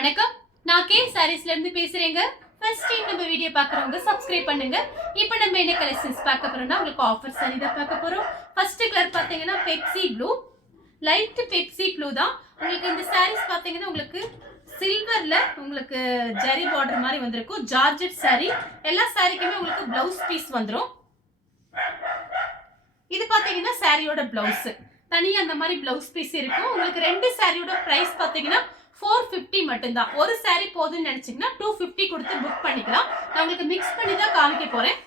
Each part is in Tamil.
வணக்கம், நான் கே சாரீஸ்ல இருந்து பேசுறேங்க. ஃபர்ஸ்ட் டைம் நம்ம வீடியோ பார்க்குறவங்க சப்ஸ்கிரைப் பண்ணுங்க. இப்போ நம்ம என்ன கலெக்ஷன்ஸ் பார்க்க போறோம்னா உங்களுக்கு ஆஃபர் சாரி தான் பார்க்க போறோம். ஃபர்ஸ்ட் கலர் பார்த்தீங்கன்னா Pepsi blue, light Pepsi blue தான். உங்களுக்கு இந்த சாரீஸ் பார்த்தீங்கன்னா உங்களுக்கு சில்வர்ல உங்களுக்கு ஜரி பார்டர் மாதிரி வந்திருக்கும். Georgette sorry. எல்லா சாரிக்குமே உங்களுக்கு பிளவுஸ் பீஸ் வந்துடும். இது பார்த்தீங்கன்னா சாரியோட பிளவுஸ் தனியா அந்த மாதிரி பிளவுஸ் பீஸ் இருக்கும். உங்களுக்கு ரெண்டு சாரியோட பிரைஸ் பார்த்தீங்கன்னா 450 மட்டும்தான். ஒரு சாரி போதும்னு நினைச்சீங்கன்னா 250 கொடுத்து புக் பண்ணிக்கலாம். நான் உங்களுக்கு மிக்ஸ் பண்ணி தான் காமிக்க போறேன்.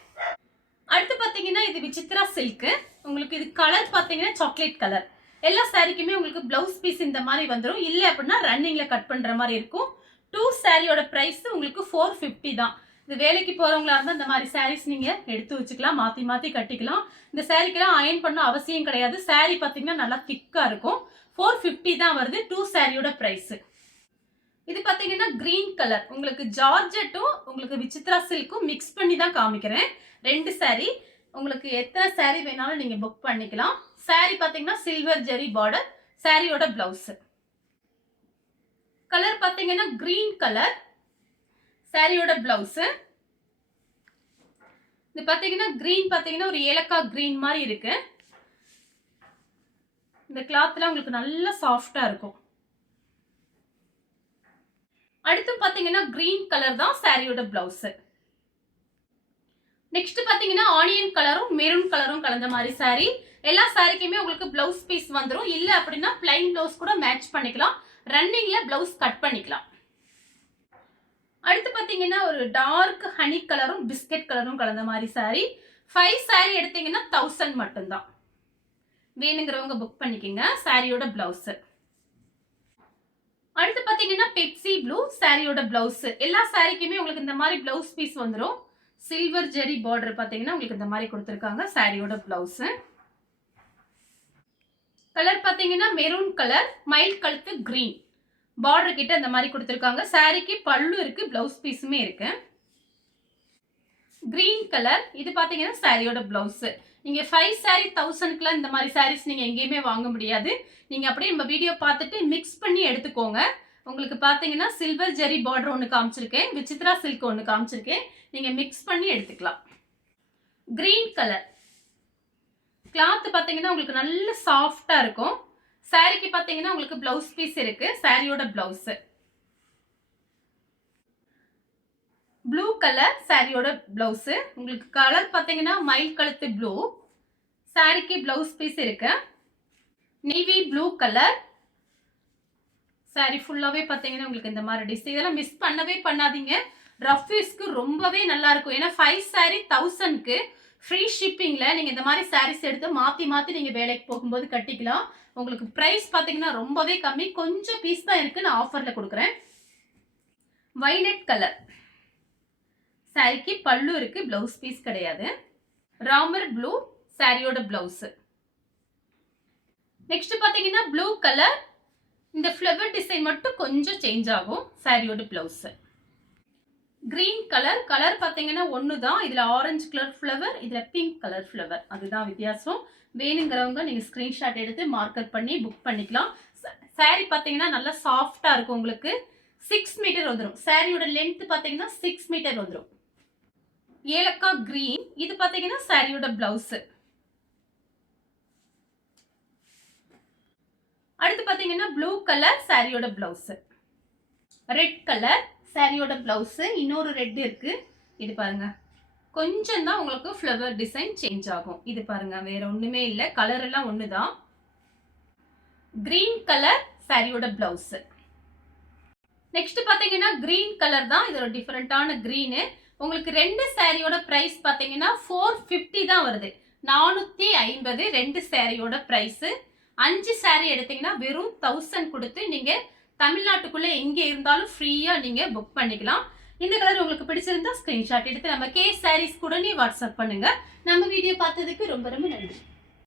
அடுத்து பாத்தீங்கன்னா இது விசித்ரா சில்க். உங்களுக்கு இது கலர் பாத்தீங்கன்னா சாக்லேட் கலர். எல்லா சாரிக்குமே உங்களுக்கு பிளவுஸ் பீஸ் இந்த மாதிரி வந்துடும். இல்லை அப்படின்னா ரன்னிங்ல கட் பண்ற மாதிரி இருக்கும். 2 சாரியோட பிரைஸ் உங்களுக்கு 450 தான். இது வேலைக்கு போறவங்களா இருந்தா இந்த மாதிரி சாரீஸ் நீங்க எடுத்து வச்சுக்கலாம், மாத்தி மாத்தி கட்டிக்கலாம். இந்த சாரிக்கெல்லாம் அயன் பண்ண அவசியம் கிடையாது. சாரி பாத்தீங்கன்னா நல்லா திக்கா இருக்கும். 450 தான் வருது 2 சாரியோட பிரைஸ். இது பாத்தீங்கன்னா கிரீன் கலர். உங்களுக்கு ஜார்ஜெட்டும் உங்களுக்கு விசித்ரா சில்க்கும் மிக்ஸ் பண்ணி தான் காமிக்கிறேன். ரெண்டு சாரி. உங்களுக்கு எத்தனை சாரி வேணாலும் நீங்க புக் பண்ணிக்கலாம். சாரி பாத்தீங்கன்னா சில்வர் ஜெரி பார்டர். சாரியோட பிளவுஸ் கலர் பாத்தீங்கன்னா கிரீன் கலர். சாரியோட பிளவுஸ் இது பாத்தீங்கன்னா கிரீன் பாத்தீங்கன்னா ஒரு ஏலக்காய் கிரீன் மாதிரி இருக்கு. இந்த கிளாத்ல உங்களுக்கு நல்ல சாஃப்டா இருக்கும். அடுத்து பாத்தீங்கன்னா கிரீன் கலர் தான் சாரியோட பிளவுஸ். நெக்ஸ்ட் பாத்தீங்கன்னா ஆனியன் கலரும் மெரூன் கலரும் கலந்த மாதிரி சாரி. எல்லா சாரிக்குமே உங்களுக்கு பிளவுஸ் பீஸ் வந்துடும். இல்ல அப்படின்னா பிளைன் பிளவுஸ் கூட மேட்ச் பண்ணிக்கலாம். ரன்னிங்ல பிளவுஸ் கட் பண்ணிக்கலாம். அடுத்து பாத்தீங்கன்னா ஒரு டார்க் ஹனி கலரும் பிஸ்கட் கலரும் கலந்த மாதிரி சாரி. 5 சாரி எடுத்தீங்கன்னா 1000 மட்டும்தான். வேணுங்கிறவங்க புக் பண்ணிக்கோங்க. சாரியோட பிளவுஸ் அடுத்து பாத்தீங்கன்னா பெப்சி ப்ளூ. சாரியோட பிளவுஸ் எல்லா சாரிக்குமே உங்களுக்கு இந்த மாதிரி பிளவுஸ் பீஸ் வந்துடும். சில்வர் ஜெரி பார்டர் பாத்தீங்கன்னா உங்களுக்கு இந்த மாதிரி கொடுத்துருக்காங்க. சாரியோட பிளவுஸ் கலர் பாத்தீங்கன்னா மெரூன் கலர், மயில் கழுத்து கிரீன் பார்டர் கிட்ட இந்த மாதிரி கொடுத்துருக்காங்க. சாரிக்கு பல்லு இருக்கு, பிளவுஸ் பீஸுமே இருக்கு. Green colour. இது பாத்தீங்கன்னா சாரியோட பிளவுஸ். நீங்க 5 சாரி 1000க்குலாம் இந்த மாதிரி சாரீஸ் நீங்க எங்கேயுமே வாங்க முடியாது. நீங்க அப்படியே நம்ம வீடியோ பார்த்துட்டு மிக்ஸ் பண்ணி எடுத்துக்கோங்க. உங்களுக்கு பாத்தீங்கன்னா சில்வர் ஜெரி பார்டர் ஒன்று காமிச்சிருக்கேன், விசித்ரா சில்க் ஒன்று காமிச்சிருக்கேன். நீங்க மிக்ஸ் பண்ணி எடுத்துக்கலாம். கிரீன் கலர் கிளாத் பாத்தீங்கன்னா உங்களுக்கு நல்ல சாஃப்டா இருக்கும். சாரிக்கு பாத்தீங்கன்னா உங்களுக்கு பிளவுஸ் பீஸ் இருக்கு. சாரியோட பிளவுஸ் ப்ளூ கலர். சாரியோட பிளவுஸ் உங்களுக்கு கலர் பாத்தீங்கன்னா மயில் கழுத்து ப்ளூ. சாரிக்கு பிளவுஸ் பீஸ் இருக்கு. Navy blue colour. சாரி ஃபுல்லாவே பாத்தீங்கன்னா உங்களுக்கு இந்த மாதிரி டிசைன். இதெல்லாம் மிஸ் பண்ணவே பண்ணாதீங்க. ரஃப் யூஸ்க்கு ரொம்பவே நல்லா இருக்கும். ஏன்னா 5 சாரி 1000க்கு ஃப்ரீ ஷிப்பிங்ல நீங்க இந்த மாதிரி சாரீஸ் எடுத்து மாத்தி மாத்தி நீங்க வேலைக்கு போகும்போது கட்டிக்கலாம். உங்களுக்கு பிரைஸ் பாத்தீங்கன்னா ரொம்பவே கம்மி. கொஞ்சம் பீஸ் தான் இருக்கு. நான் ஆஃபர்ல கொடுக்குறேன். Violet colour. சாரிக்கு பல்லு இருக்கு, பிளவுஸ் பீஸ் கிடையாது. ராமர் ப்ளூ. சாரியோட பிளவுஸ் நெக்ஸ்ட் பாத்தீங்கன்னா ப்ளூ கலர். இந்த ஃப்ளவர் டிசைன் மட்டும் கொஞ்சம் சேஞ்ச் ஆகும். சாரியோட பிளவுஸ் கிரீன் கலர். கலர் பாத்தீங்கன்னா ஒண்ணுதான். இதுல ஆரஞ்சு கலர் ஃப்ளவர், இதுல பிங்க் கலர் ஃப்ளவர். அதுதான் வித்தியாசம். வேணுங்கிறவங்க நீங்க ஸ்கிரீன்ஷாட் எடுத்து மார்க்கர் பண்ணி புக் பண்ணிக்கலாம். சாரி பாத்தீங்கன்னா நல்லா சாஃப்டா இருக்கும். உங்களுக்கு 6 மீட்டர் வந்துடும். சாரியோட லென்த் பாத்தீங்கன்னா 6 மீட்டர் வந்துடும். ஏலக்காய் கிரீன். இது பாத்தீங்கன்னா சாரியோட பிளவுஸ். அடுத்து பாத்தீங்கன்னா ப்ளூ கலர். சாரியோட பிளவுஸ் ரெட் கலர். சாரியோட பிளவுஸ் இன்னொரு ரெட் இருக்கு. இது பாருங்க, கொஞ்சம் தான் உங்களுக்கு ஃப்ளவர் டிசைன் சேஞ்ச் ஆகும். இது பாருங்க, வேற ஒண்ணுமே இல்லை. கலர் எல்லாம் ஒண்ணுதான். Green colour. சாரியோட பிளவுஸ் நெக்ஸ்ட் பாத்தீங்கன்னா கிரீன் கலர் தான். இது ஒரு டிஃபரெண்டான கிரீனு. உங்களுக்கு ரெண்டு சாரியோட பிரைஸ் பாத்தீங்கன்னா 450 தான் வருது. 450 ரெண்டு சாரியோட பிரைஸ். 5 சாரி எடுத்தீங்கன்னா வெறும் 1000 கொடுத்து நீங்க தமிழ்நாட்டுக்குள்ள எங்க இருந்தாலும் ஃப்ரீயா நீங்க புக் பண்ணிக்கலாம். இந்த கலர் உங்களுக்கு பிடிச்சிருந்தா ஸ்கிரீன்ஷாட் எடுத்து நம்ம கே சாரீஸ் கூட வாட்ஸ்அப் பண்ணுங்க. நம்ம வீடியோ பார்த்ததுக்கு ரொம்ப ரொம்ப நன்றி.